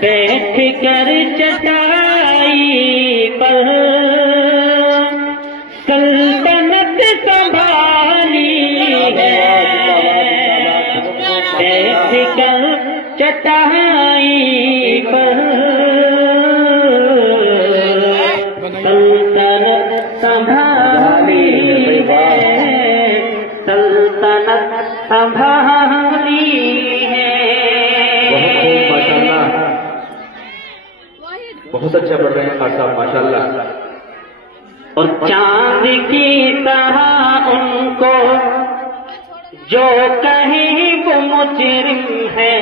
بیٹھ کر چٹائی پر سلطنت سنبھالی ہے، بیٹھ کر چٹائی پر سلطنت سنبھالی ہے، سلطنت سنبھالی ہے۔ بہت اچھا پڑھ رہے ہیں خان صاحب ماشاءاللہ۔ اور چاند کی طرح ان کو جو کہیں وہ مجرم ہے،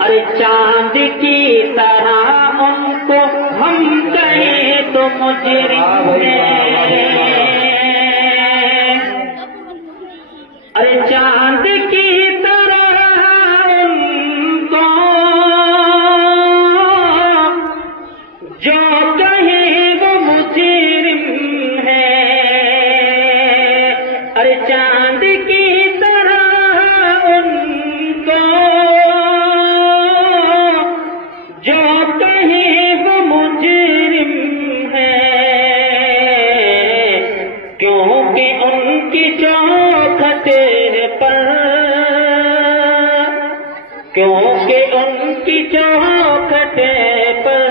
ارے چاند کی طرح ان کو ہم کہیں تو مجرم ہے، ارے چاند کی طرح ان کو جو کہیں وہ مجرم ہے، ارے چاند کی طرح ان کو جو کہیں وہ مجرم ہے، کیونکہ ان کی چوکھٹ پر، کیونکہ ان کی چوکھٹ پر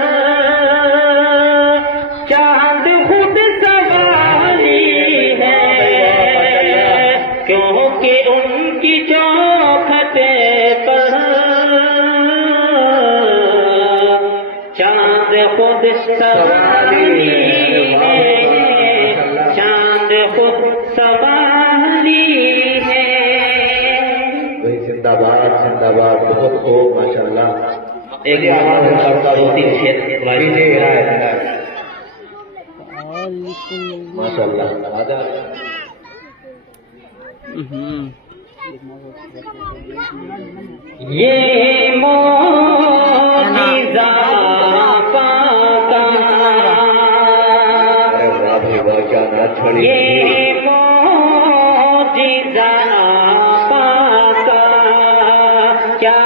چاند خود سوالی ہے، کیونکہ ان کی چوکھٹ پر چاند خود سوالی ہے، چاند خود سوالی ہے۔ زندہ باد زندہ باد، بہت خوب ماشاءاللہ۔ ایک دو تین شیر ماشاءاللہ۔ یہ معجزہ پاک کا، یہ معجزہ پاک کا، کیا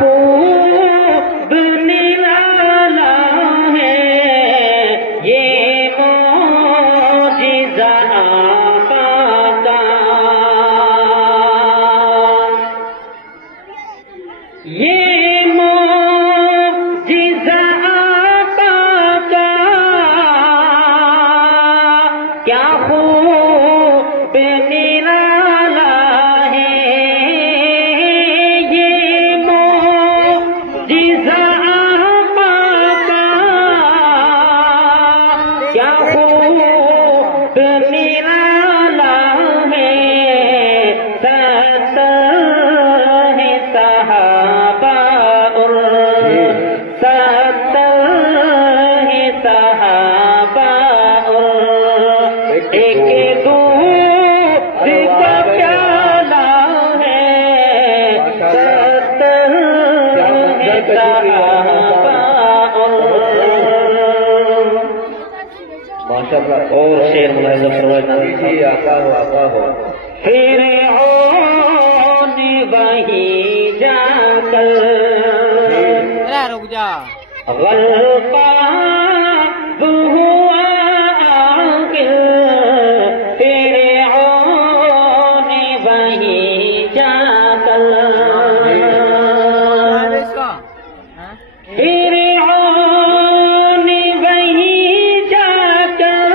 خوب نرالا ہے، یہ معجزہ پاک کا، یہ معجزہ پاک کا، کیا خوب نرالا ہے، یہ معجزہ پاک کا، کیا خوب نرالا ہے، ستر ہے صحابہ اور ستر ہے صحابہ اور ایک دودھ کا پیالہ ہے، ستر ہے صحابہ ماشاءاللہ۔ اور شیر ملاحظہ فرمائیں۔ جی آقا ہو آقا ہو۔ فرعون وہیں جا کر غلطاب ہوا آخر، فرعون وہیں جا کر، فرعون وہیں جا کر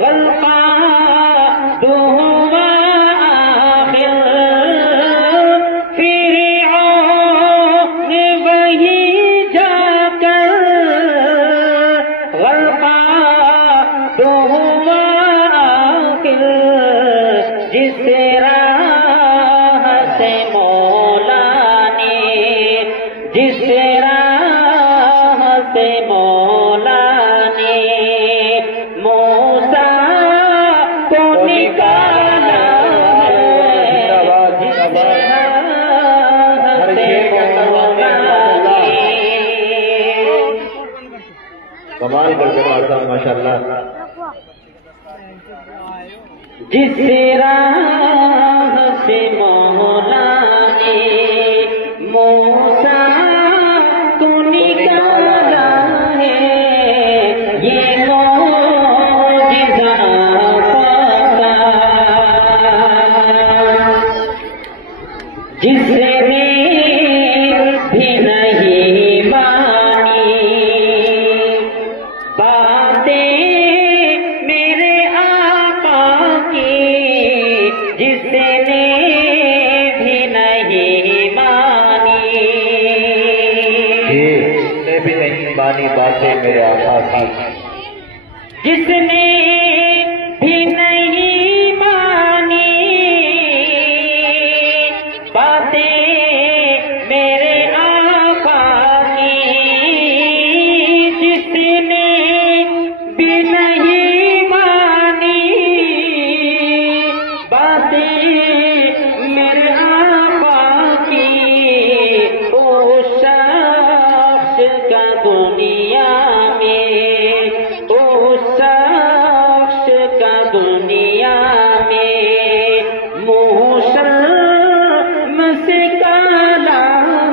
غلطاب ہوا آخر، فرعون وہیں جا کر غلطاب ہوا آخر، جس راہ سے مولا نے، جس راہ سے مولا نے موسیٰ کو نکالا ہے، جس راہ سے مولا نے، کمال کر کے ماشاءاللہ۔ جس راہ سے مولا نے بھی نہیں مانی باتیں میرے آقا کی، جس نے بھی نہیں مانی باتیں میرے آقا کی، جس نے بھی نہیں مانی باتیں میرے آقا کی، اس شخص کا دنیا میں، اس شخص کا دنیا میں منہ شرم سے کالا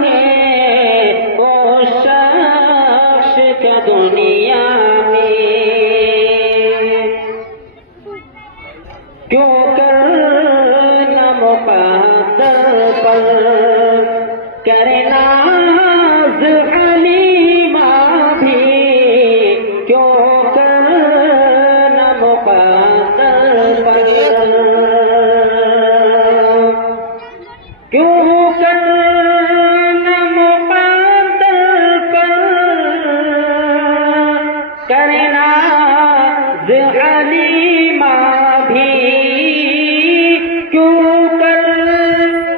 ہے، اس شخص کا دنیا میں کیوں کر نہ مقدر پر کرے ناز حلیمہ بھی، کیوں کر نہ مقدر پر، کیوں کر نہ مقدر پر کرے ناز حلیمہ بھی، کیوں کر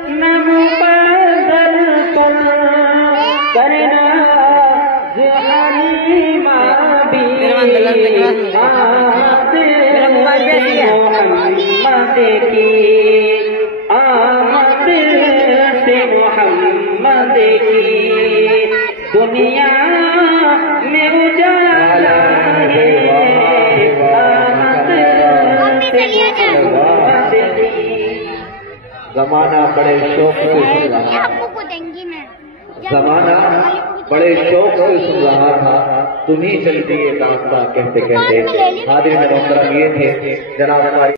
نہ مقدر پر کرے ناز حلیمہ بھی، آمد محمد کی، آمد سے محمد کی دنیا میں اجالا ہے، آمد سے محمد کی۔ زمانہ بڑے شوق سے سن رہا، کو دیں گی میں زمانہ بڑے شوق سے سن رہا تھا، تم ہی چلتی یہ داستان کہتے کہتے۔ حاضرین محترم یہ تھے جناب ہماری